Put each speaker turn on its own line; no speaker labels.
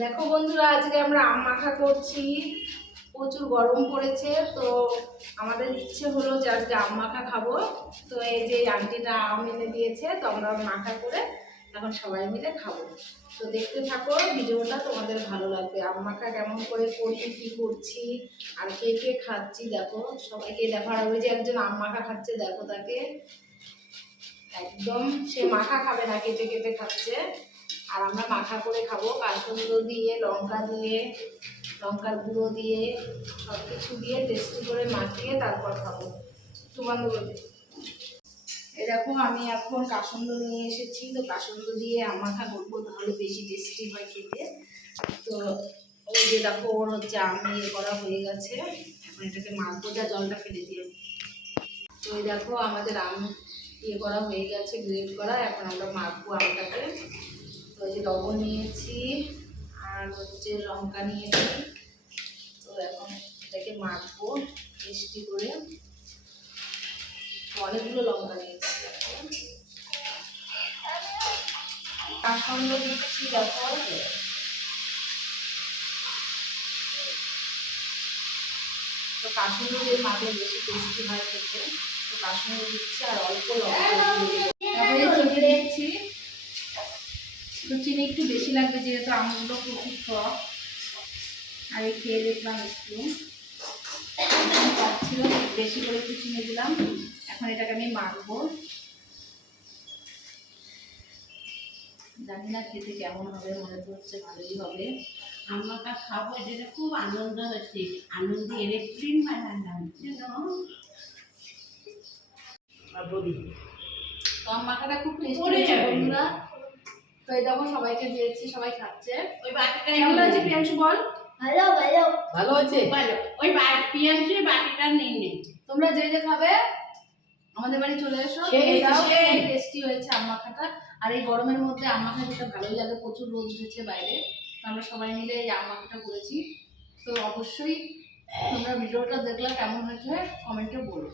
দেখো বন্ধুরা, আজকে আমরা আম মাখা করছি। প্রচুর গরম পড়েছে, তো আমাদের ইচ্ছে হলো যে আজকে আম মাখা খাব। তো এই যে আন্টিটা আম এনে দিয়েছে, তো আমরা মাখা করে এখন সবাই মিলে খাব। তো দেখতে থাকো, ভিডিওটা তোমাদের ভালো লাগবে। আম মাখা কেমন করে করছি, কী করছি, আর কে কে খাচ্ছি, দেখো। সবাইকে দেখো, আর ওই যে একজন আম মাখা খাচ্ছে, দেখো তাকে। একদম সে মাখা খাবে না, কেটে কেটে খাচ্ছে। আর আমরা মাখা করে খাব কাসন্দ দিয়ে, লঙ্কা দিয়ে, লঙ্কার গুঁড়ো দিয়ে সব কিছু দিয়ে টেস্টি করে মাখিয়ে তারপর খাব। বন্ধ করে দেখো, আমি এখন কাসন্দ নিয়ে এসেছি। তো কাসন্দ দিয়ে আম মাখা করব, তাহলে বেশি টেস্টি হয় খেতে। তো ওই যে দেখো, ওর হচ্ছে আম ইয়ে করা হয়ে গেছে। এখন এটাকে মাখবো, যা জলটা ফেলে দিয়ে। তো এই দেখো, আমাদের আম ইয়ে করা হয়ে গেছে গ্রেড করা। এখন আমরা মাখবো আমটাকে। লবণ নিয়েছি আর হচ্ছে লঙ্কা নিয়েছি। তো এখন এটাকে মাখবো মিষ্টি করে। অনেকগুলো লঙ্কা নিয়েছি দেখো। দিচ্ছি দেখো। তো কাঠখন্ড দিয়ে মাখলে বেশি টেস্টি হয় খেতে। তো কাঠখন্ড দিচ্ছি আর অল্প লঙ্কা। একটু বেশি লাগবে যেহেতু আমগুলো প্রচুর টক। আর এই খেয়ে দেখলাম একটু। ছিল বেশি করে একটু চিনি দিলাম। এখন এটাকে আমি মাখবো। জানি না খেতে কেমন হবে মনে তো হচ্ছে ভালোই হবে।
আমরা খাব যেটা খুব আনন্দ হচ্ছে। আনন্দে এরোপ্লেন বানালাম জানো
তো আম মাখাটা খুব টেস্টি। বন্ধুরা। তো এই দেখো সবাইকে দিয়েছি সবাই খাচ্ছে।
ওই বাটিটাই
কেমন আছে প্রিয়াংশু বল?
ভালো ভালো।
ভালো আছে
ভালো। ওই পিয়াঞ্চের বাটিটা নিয়ে নে।
তোমরা যে যে খাবে আমাদের বাড়ি চলে এসো।
সেই।
টেস্টি হয়েছে আম মাখাটা। আর এই গরমের মধ্যে আম মাখা খেতে ভালোই লাগে প্রচুর রোদ উঠেছে বাইরে। আমরা সবাই মিলে এই আম মাখাটা করেছি। তো অবশ্যই তোমরা ভিডিওটা দেখলে কেমন হয়েছে কমেন্টে বলো।